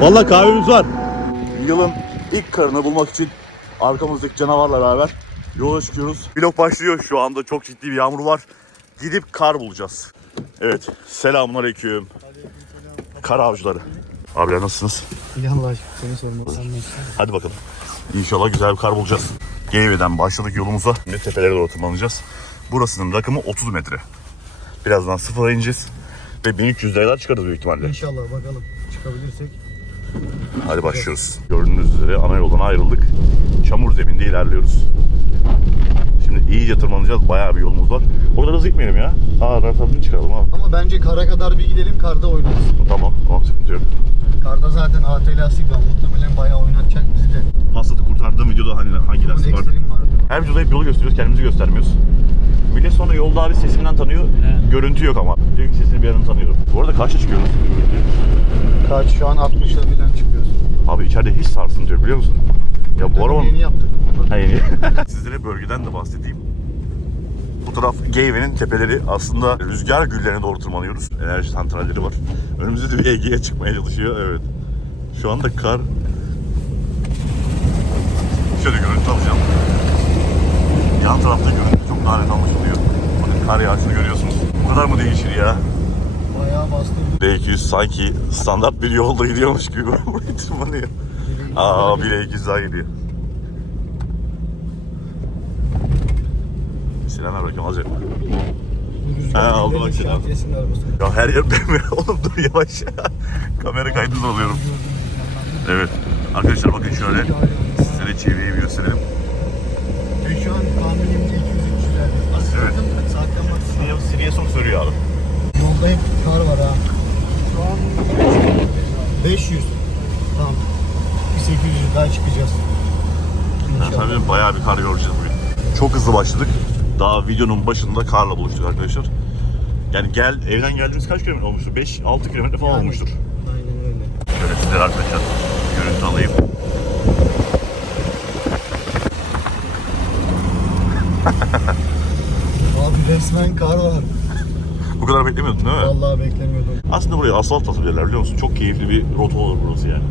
Valla kahvemiz var. Yılın ilk karını bulmak için arkamızdaki canavarla beraber yola çıkıyoruz. Vlog başlıyor şu anda çok ciddi bir yağmur var. Gidip kar bulacağız. Evet selamun aleyküm. Kar avcıları. Abiler nasılsınız? İyi Allah aşkına seni sormak. Sen nasılsın? Hadi bakalım. İnşallah güzel bir kar bulacağız. Geyve'den başladık yolumuza. Şimdi tepelere doğru tırmanacağız. Burasının rakımı 30 metre. Birazdan sıfıra ineceğiz. Ve 1300 liralar çıkarız büyük ihtimalle. İnşallah bakalım çıkabilirsek. Hadi başlıyoruz. Gördüğünüz üzere ana yoldan ayrıldık. Çamur zeminde ilerliyoruz. Şimdi iyice tırmanacağız. Bayağı bir yolumuz var. Orada hızlı gitmeyelim ya. Aa rahatını çıkaralım abi. Ama bence kara kadar bir gidelim karda oynarız. Tamam, tamam sıkıntı yok. Karda zaten AT lastik var. Muhtemelen bayağı oynatacak bizi de. Hasatı kurtardığım videoda hani hangi Bunun lastik vardı? vardı. Her videoda hep yolu gösteriyoruz, kendimizi göstermiyoruz. Millet sonra yolda abi sesimden tanıyor. Görüntü yok ama. Diyor ki sesini bir yandan tanıyorum. Bu arada kaçta çıkıyoruz? Kaç şu an 60'la falan çıkıyoruz. Abi içeride hiç sarsıntı biliyor musun? Ya bu arabanın... Yeni yaptık. Ha, yeni. Sizlere bölgeden de bahsedeyim. Bu taraf Geyve'nin tepeleri. Aslında rüzgar güllerine doğru tırmanıyoruz. Enerji santralleri var. Önümüzde de bir Ege'ye çıkmaya çalışıyor. Evet. Şu anda kar... Şöyle görüntü alacağım. Yan tarafta görüntü çok daha net anlaşılıyor. Bakın kar yağışını görüyorsunuz. Bu kadar mı değişir ya? Bayağı bastırdı. B200 sanki standart bir yolda gidiyormuş gibi buraya tırmanıyor. Aa bir E200 daha geliyor. Selamlar bırakıyorum az önce. Ha, aldı bak aldı. Ya her yer demir. Oğlum dur yavaş. Kamera kaydını alıyorum. Evet. Arkadaşlar bakın şöyle. Size çevreyi bir gösterelim. Ben şu an tahminimce 200-300'lerde. Aslında Evet. zaten bak sinyal son söylüyor abi. yolda hep kar var ha. Şu an 500. Tamam. Bir 800 daha çıkacağız. İnşallah. sana dedim bayağı bir kar göreceğiz bugün. Çok hızlı başladık. Daha videonun başında karla buluştuk arkadaşlar. Yani gel evden geldiğimiz kaç kilometre olmuştur? 5-6 kilometre falan Yani. olmuştur. Aynen öyle. Şöyle sizlere arkadaşlar görüntü alayım. Abi resmen kar var. Bu kadar beklemiyordun değil mi? Vallahi beklemiyordum. Aslında buraya asfalt atabilirler biliyor musun? Çok keyifli bir rota olur burası yani.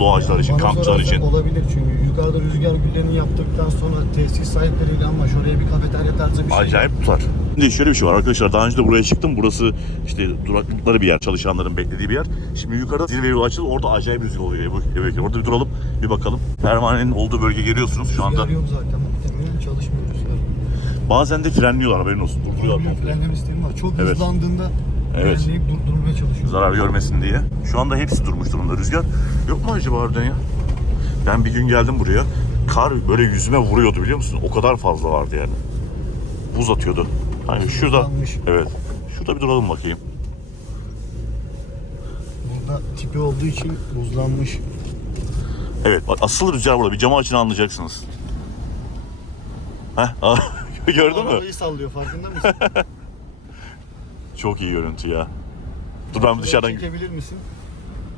Doğacılar için, Bana kampçılar için. Olabilir çünkü yukarıda rüzgar güllerini yaptıktan sonra tesis sahipleriyle ama şuraya bir kafeterya tarzı bir şey. Acayip tutar. Şimdi şöyle bir şey var arkadaşlar. Daha önce de buraya çıktım. Burası işte duraklıkları bir yer. Çalışanların beklediği bir yer. Şimdi yukarıda zirve yolu açıldı. Orada acayip rüzgar oluyor. Evet, orada bir duralım. Bir bakalım. Pervanenin olduğu bölge görüyorsunuz şu anda. Rüzgar yok zaten muhtemelen çalışmıyor rüzgar. Bazen de frenliyorlar haberin olsun. Durduruyorlar frenleme sistemi var. Çok Evet. hızlandığında Evet. frenleyip durdurmaya çalışıyor. Zarar görmesin diye. Şu anda hepsi durmuş durumda. Rüzgar yok mu acaba harbiden ya? Ben bir gün geldim buraya. Kar böyle yüzüme vuruyordu biliyor musun? O kadar fazla vardı yani. Buz atıyordu. Hani şurada. Buzlanmış. Evet. Şurada bir duralım bakayım. Burada tipi olduğu için buzlanmış. Evet bak asıl rüzgar burada. Bir camı açın anlayacaksınız. Heh. Gördün mü? Arabayı sallıyor farkında mısın? Çok iyi görüntü ya. Dur ben dışarıdan... Çekebilir misin?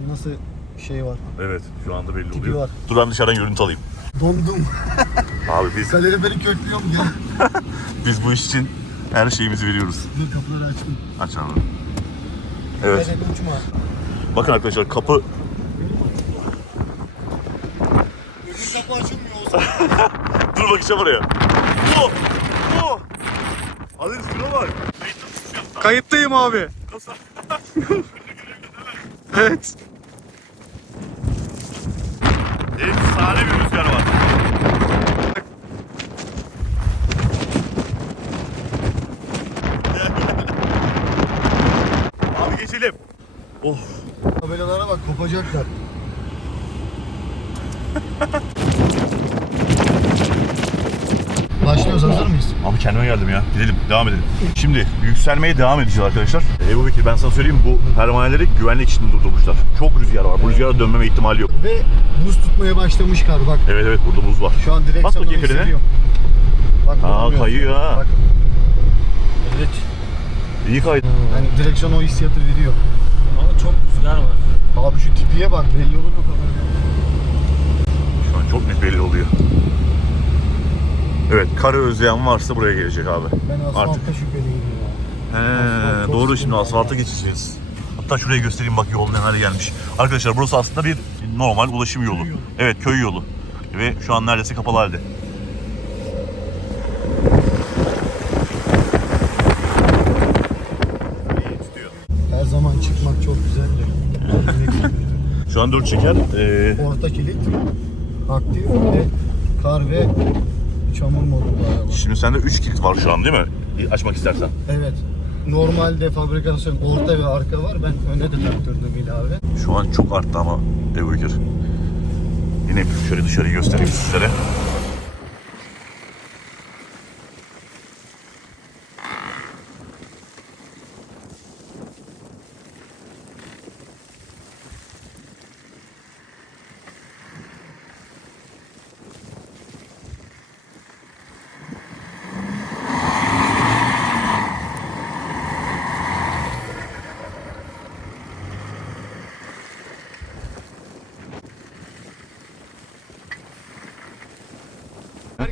Nasıl şey var? Evet şu anda belli Tipi oluyor. var. Dur ben dışarıdan görüntü alayım. Dondum. Abi biz Kaloriferi köklüyorum ya. biz bu iş için her şeyimizi veriyoruz. Dur kapıları açtım. Aç abi. Evet. Uçma. Bakın arkadaşlar kapı Öbür kapı açılmıyor olsa. Dur bakacağım oraya. Oh! Oh! Alır sıra var. Kayıttayım abi. Nasıl? Evet. Efsane bir rüzgar var. Abi geçelim. Oh. Tabelalara bak kopacaklar. Abi kendime geldim ya. Gidelim, devam edelim. Şimdi yükselmeye devam edeceğiz arkadaşlar. Ebu Bekir ben sana söyleyeyim bu pervaneleri güvenlik için durdurmuşlar. Çok rüzgar var. Bu rüzgara dönmeme ihtimali yok. Ve buz tutmaya başlamış kar bak. Evet evet burada buz var. Şu an Bas direksiyonu bakayım frene. hissediyorum. Bak Aa kayıyor ha. Bak. Evet. İyi kaydı. Yani direksiyon o hissiyatı veriyor. Ama çok rüzgar var. Abi şu tipiye bak belli olur mu kamerada? Şu an çok net belli oluyor. Evet, karı özleyen varsa buraya gelecek abi. Ben asfaltta Artık. şüpheliyim ya. He, Asfalt çok doğru sıkıntı şimdi ya. asfalta geçeceğiz. Hatta şuraya göstereyim bak yol ne hale gelmiş. Arkadaşlar burası aslında bir normal ulaşım yolu. Köy yolu. Evet köy yolu. Ve şu an neredeyse kapalı halde. Her zaman çıkmak çok güzel. Şu an 4 çeker. Ee, Orta kilit, aktif ve kar ve çamur modunda araba. şimdi sende 3 kilit var şu an değil mi? Açmak istersen. Evet. Normalde fabrikasyon orta ve arka var. Ben öne de taktırdım ilave. Şu an çok arttı ama Bekir. Yine şöyle dışarıyı göstereyim sizlere.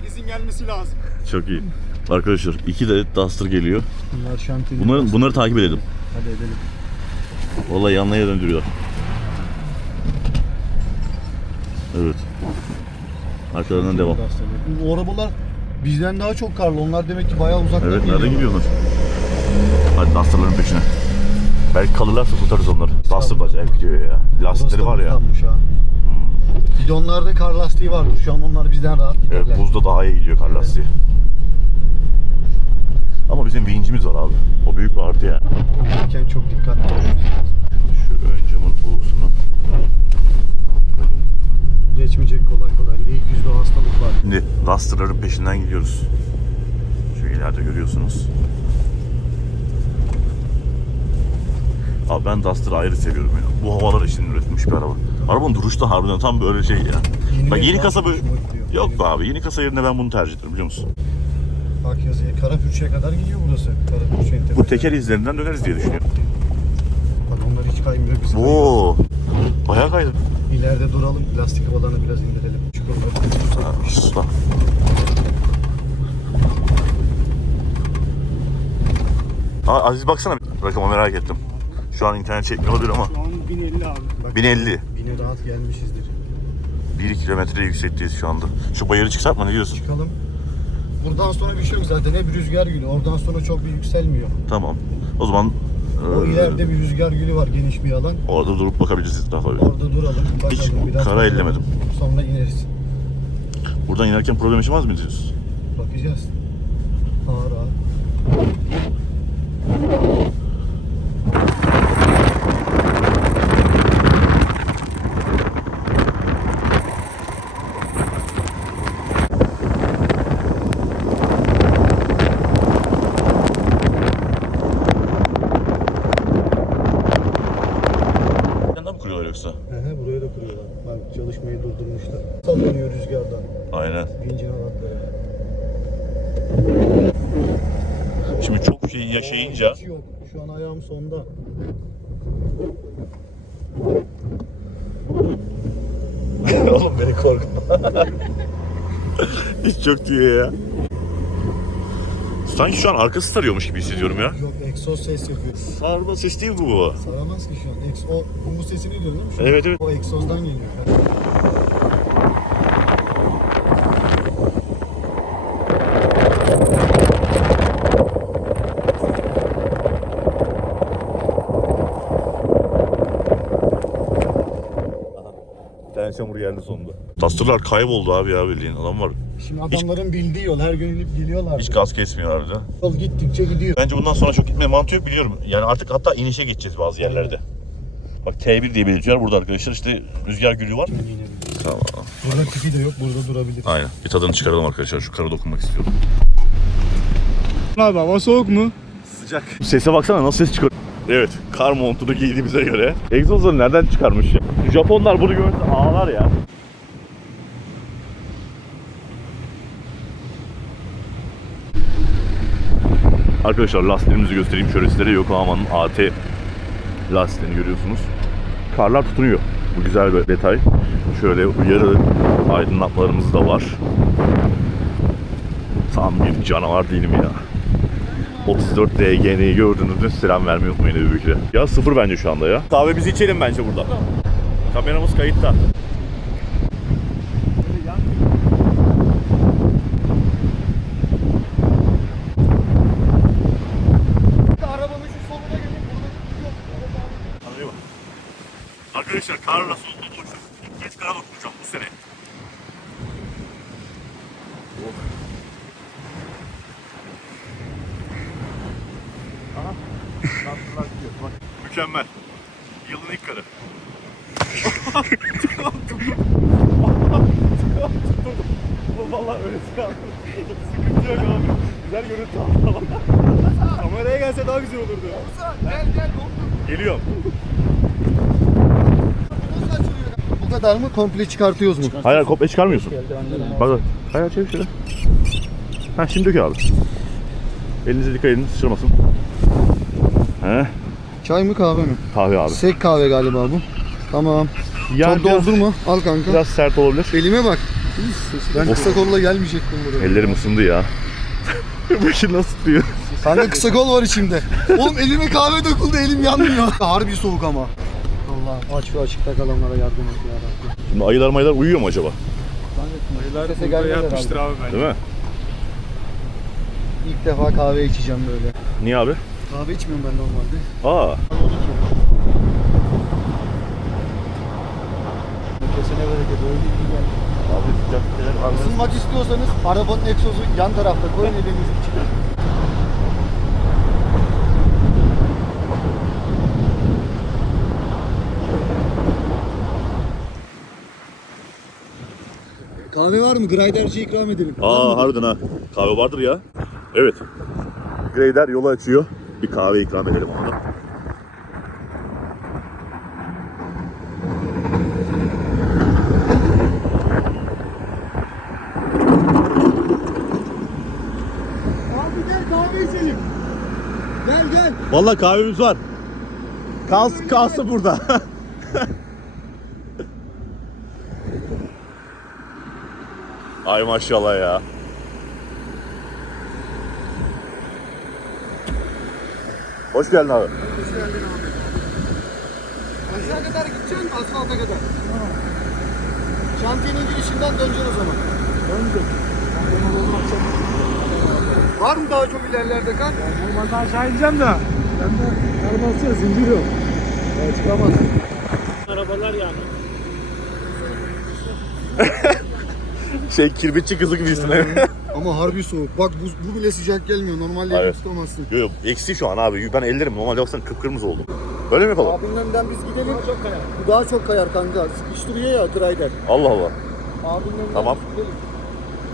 Herkesin gelmesi lazım. Çok iyi. Arkadaşlar iki de Duster geliyor. Bunlar şantiye. Bunları, bunları takip edelim. Hadi edelim. Vallahi yanlaya döndürüyor. Evet. Arkalarından devam. Bu arabalar bizden daha çok karlı. Onlar demek ki bayağı uzaktan Evet nerede geliyorlar. gidiyorlar? Hadi Duster'ların peşine. Belki kalırlarsa tutarız onları. Duster da acayip gidiyor ya. Lastikleri Burası da var ya. ha. Bidonlarda kar lastiği vardı. Şu an onlar bizden rahat giderler. Evet buzda daha iyi gidiyor kar lastiği. Ama bizim vincimiz var abi. O büyük bir artı yani. Giderken çok dikkatli olmamız. Şu ön camın ulusunu. Geçmeyecek kolay kolay. İlk yüzde hastalık var. Şimdi Duster'ların peşinden gidiyoruz. Şu ileride görüyorsunuz. Abi ben Duster'ı ayrı seviyorum ya. Bu havalar için üretilmiş bir araba. Arabanın duruşu da harbiden tam böyle şey ya. Bak yeni kasa böyle... Yok be abi yeni kasa yerine ben bunu tercih ederim biliyor musun? Bak yazıya. Karapürçe'ye kadar gidiyor burası. Karapürçe'nin tepesi. Bu teker izlerinden döneriz diye düşünüyorum. Bak onlar hiç kaymıyor. Biz. Oo. Bayağı kaydı. İleride duralım. Lastik havalarını biraz indirelim. Çukurda. Lan. Aa, Aziz baksana. Rakamı merak ettim. Şu an internet çekmiyor olabilir ama. Şu an 1050 abi. Bak, 1050. Bine rahat gelmişizdir. 1 kilometre yüksekteyiz şu anda. Şu bayırı çıksak mı ne diyorsun? Çıkalım. Buradan sonra bir şey yok zaten. Hep rüzgar gülü. Oradan sonra çok bir yükselmiyor. Tamam. O zaman O eee, ileride bir rüzgar gülü var geniş bir alan. orada durup bakabiliriz etrafa bir. Orada duralım. Bakalım Hiç biraz. kara ellemedim. Sonra ineriz. Buradan inerken problem yaşamaz mıyız? diyorsun? Bakacağız. Ağır ağır. Yandan mı kuruyorlar yoksa? He he buraya da kuruyorlar. Bak çalışmayı durdurmuşlar. Sallanıyor rüzgardan. Aynen. Vincin halatları. Şimdi çok yaşayınca Hiç yok. Şu an ayağım sonda. Oğlum beni korkutma. Hiç çok diyor ya. Sanki şu an arkası sarıyormuş gibi hissediyorum ya. Yok egzoz ses yapıyor. Sarma ses değil bu bu. Saramaz ki şu an. Ex o bu sesini duyuyor an? Evet, evet. O egzozdan geliyor. Bir tane çamur geldi sonunda. Duster'lar kayboldu abi ya bildiğin adam var. Şimdi adamların bildiği yol. Her gün inip geliyorlar. Hiç gaz kesmiyor harbiden. Yol gittikçe gidiyor. Bence bundan sonra çok gitme mantığı yok biliyorum. Yani artık hatta inişe geçeceğiz bazı yerlerde. Bak T1 diye belirtiyor burada arkadaşlar işte rüzgar gülü var. Tamam. Burada tipi de yok. Burada durabilir. Aynen. Bir tadını çıkaralım arkadaşlar. Şu kara dokunmak istiyorum. Abi hava soğuk mu? Sıcak. Sese baksana nasıl ses çıkıyor. Evet, kar montunu giydiğimize göre egzozları nereden çıkarmış ya? Japonlar bunu görse ağlar ya. Arkadaşlar lastiklerimizi göstereyim. Şöyle sizlere Yokohama'nın AT lastiğini görüyorsunuz. Karlar tutunuyor. Bu güzel bir detay. Şöyle uyarı aydınlatmalarımız da var. Tam bir canavar değilim ya. 34 DGN'yi gördüğünüzde selam vermeyi unutmayın Ebu Bekir'e. Ya sıfır bence şu anda ya. Kahvemizi içelim bence burada. Kameramız kayıtta. Musun? Arkadaşlar kar nasıl oldu boşver. İlk kez kara dokunacağım bu sene. Oh. Aha. Bak. Mükemmel. Yılın ilk karı. Vallahi öyle kaldı. Sıkıntı yok abi. Güzel görüntü aldı. Kameraya gelse daha güzel olurdu. Gel gel. Geliyorum. Bu kadar mı? Komple çıkartıyoruz mu? Hayır komple çıkarmıyorsun. Bak bak. Hayır çevir şöyle. Ha şimdi dök abi. Elinize dikkat edin sıçramasın. He Çay mı kahve mi? kahve abi. Sek kahve galiba bu. Tamam. Yani Çok biraz, doldurma. Al kanka. biraz sert olabilir. Elime bak. Ben kısa kolla gelmeyecektim buraya. Ellerim ısındı ya. Bakın nasıl tutuyor. Kanka kısa kol var içimde. Oğlum elime kahve döküldü elim yanmıyor. Harbi soğuk ama. Allah aç ve açıkta kalanlara yardım et ya Rabbi. Şimdi ayılar mayılar uyuyor mu acaba? Ayılar Sese burada gelmez yatmıştır abi bence. Değil mi? İlk defa kahve içeceğim böyle. Niye abi? Kahve içmiyorum ben normalde. Aa. Kesene bereket öyle iyi geldi. Abi sıcak şeyler var. Isınmak istiyorsanız arabanın egzozu yan tarafta koyun elinizi içine. Kahve var mı? Griderci ikram edelim. Aa harbiden ha. Kahve vardır ya. Evet. Grader yolu açıyor. Bir kahve ikram edelim ona da. Abi gel kahve içelim. Vallahi kahvemiz var. Kals, kalsın burada. Ay maşallah ya. Hoş geldin abi. Hoş geldin abi. Aşağı kadar gideceksin asfalta kadar. Şantiyenin girişinden döneceksin o zaman. Döndüm. Var mı daha çok ilerlerde kar? Normalde aşağı ineceğim de. Ben de arabası zincir yok. Çıkamaz. Arabalar yani. Şey kirbitçi kızı gibisin. Evet. Ama harbi soğuk. Bak bu, bu bile sıcak gelmiyor. Normalde elini tutamazsın. Yok yok eksi şu an abi. Ben ellerim normalde baksana kıpkırmızı oldum. Böyle mi yapalım? Abinin önden biz gidelim. Çok kayar. Bu daha çok kayar kanka. Sıkıştırıyor ya Drider. Allah Allah. Abinin önden Tamam. biz gidelim.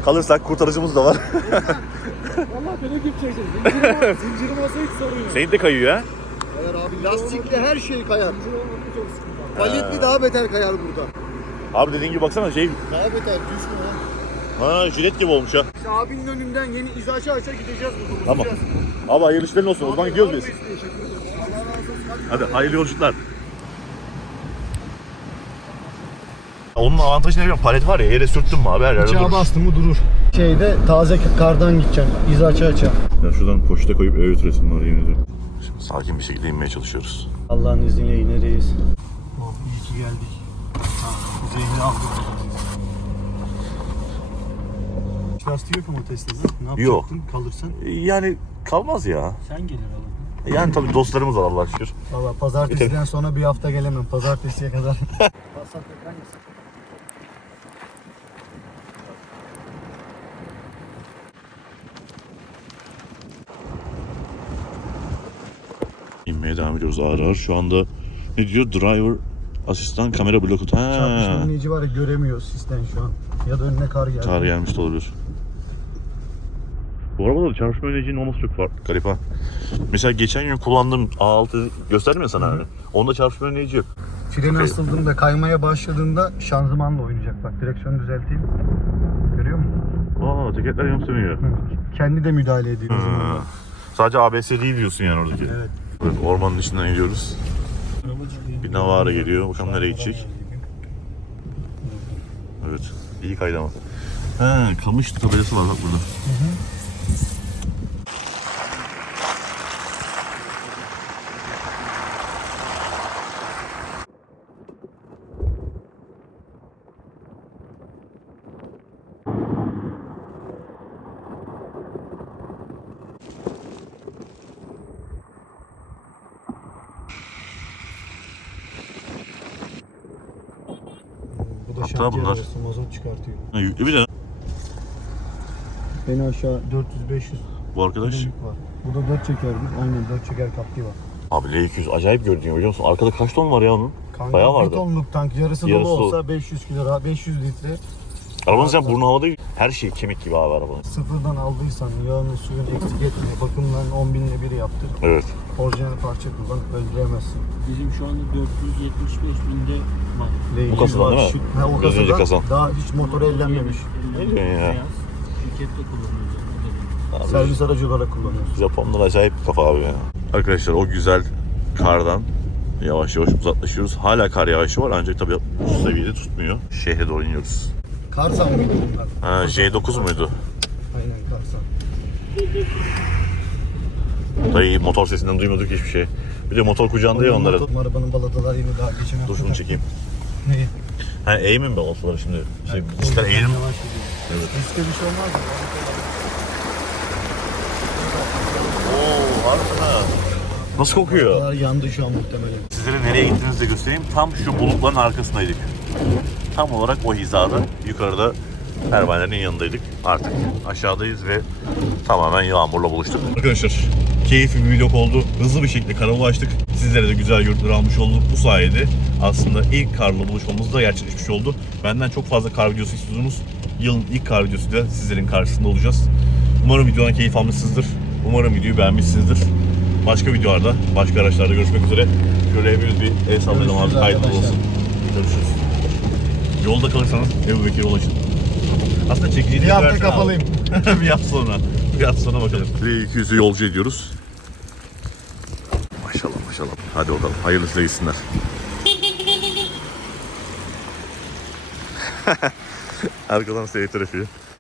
Kalırsak kurtarıcımız da var. Valla beni kim çekecek? Zincirim, zincirim olsa hiç sorun yok. Senin de kayıyor ha. Kayar abi. Lastikle her şey kayar. Zincir çok sıkıntı. Paletli daha beter kayar burada. Abi dediğin gibi baksana şey Daha beter. Düşme ya. ha jilet gibi olmuş ha. İşte abinin önünden yeni iz aşağı aşağı gideceğiz burada. Tamam. Abi hayırlı işlerin olsun. O zaman gidiyoruz biz. Hadi hayırlı yolculuklar. Onun avantajı ne biliyorum? Palet var ya yere sürttün mü abi her yerde Bıçağı durur. bastı mı durur. Şeyde taze kardan gideceksin. İz açı açı. Ya şuradan poşete koyup eve götüresim var yine de. Şimdi sakin bir şekilde inmeye çalışıyoruz. Allah'ın izniyle ineriz. Oh iyi ki geldik. Zehri aldık. Hiç lastiği yok ama Tesla'da. Ne yapacaktın Yok. kalırsan? Yani kalmaz ya. Sen gelir alın. Yani tabii dostlarımız var Allah şükür. Valla pazartesiden sonra bir hafta gelemem. Pazartesiye kadar. Passat ekran yasak. İnmeye devam ediyoruz ağır ağır. Şu anda ne diyor? Driver asistan kamera bloku. Çarpışma Ha. önleyici var ya göremiyor sistem şu an. Ya da önüne kar geldi. Kar gelmiş de olabilir. Bu arabada da çarpışma önlecinin olması çok farklı. Garip ha. Mesela geçen gün kullandığım A6 gösterdim ya sana hani. Onda çarpışma önleyici yok. Freni asıldığında kaymaya başladığında şanzımanla oynayacak. Bak direksiyonu düzelteyim. Görüyor musun? Aa tekerler. Hı. Kendi de müdahale ediyor o zaman. Ha. Sadece ABS değil diyorsun yani oradaki. Evet. Evet, ormanın içinden gidiyoruz. Bir Navara geliyor. Bakalım nereye gidecek. Evet. İyi kaydı ama. Ha, kamış tabelası var bak burada. Şantiyer bunlar- arası mazot çıkartıyor. Ha, yüklü bir de Beni aşağı 400-500 bu arkadaş. yük var. Bu da 4 çekerdi. Aynen 4 çeker kapti var. Abi L200 acayip gördün biliyor musun? Arkada kaç ton var ya onun? Kanka, Bayağı Bir vardı. tonluk tank yarısı, Yarısı dolu olsa 500 kilo rahat, 500 litre. Arabanın sen burnu havada her şey kemik gibi abi arabanın. Sıfırdan aldıysan yağını suyunu eksik etme. Bakımlarını 10 binle biri yaptır. Evet. Orijinal parça kullan öldüremezsin. Bizim şu anda 475 binde var. L200 Bu kasadan var. değil mi? Ha, o kasadan kasan. daha hiç motor ellenmemiş. Ne diyorsun ya? Şirkette kullanıyoruz. Abi, Servis aracı olarak kullanıyoruz. Japonlar acayip kafa abi ya. Arkadaşlar o güzel kardan yavaş yavaş uzaklaşıyoruz. Hala kar yağışı var ancak tabii bu seviyede tutmuyor. Şehre doğru iniyoruz. Karsan mıydı bunlar? Ha, J9 muydu? Aynen Karsan. Dayı motor sesinden duymadık hiçbir şey. Bir de motor kucağında ya onların. Motor- Arabanın balataları yeni daha geçen hafta. Dur şunu çekeyim. Neyi? Ha eğimin mi olsalar şimdi? Şey, ister eğilim. Yavaş gidiyor. Evet. Riskli bir şey olmaz mı? Oo harbiden Nasıl kokuyor? Balatalar yandı şu an muhtemelen. Sizlere nereye gittiğinizi de göstereyim. Tam şu bulutların arkasındaydık. Tam olarak o hizada yukarıda pervanelerin yanındaydık. Artık aşağıdayız ve tamamen yağmurla buluştuk. Arkadaşlar keyifli bir vlog oldu. Hızlı bir şekilde kara ulaştık. Sizlere de güzel görüntüler almış olduk. Bu sayede aslında ilk karla buluşmamız da gerçekleşmiş oldu. Benden çok fazla kar videosu istiyordunuz. Yılın ilk kar videosu da sizlerin karşısında olacağız. Umarım videodan keyif almışsınızdır. Umarım videoyu beğenmişsinizdir. Başka videolarda, başka araçlarda görüşmek üzere. Şöyle hepimiz bir el sallayalım abi. Kayıtlı olsun. Görüşürüz. Yolda kalırsanız Ebu Bekir'e ulaşın. Aslında çekiciliği Bir hafta kapalıyım. bir hafta sonra. Bir hafta sonra bakalım. R200'ü yolcu ediyoruz. Maşallah maşallah. Hadi bakalım. Hayırlısı gitsinler. Arkadan seyir trafiği.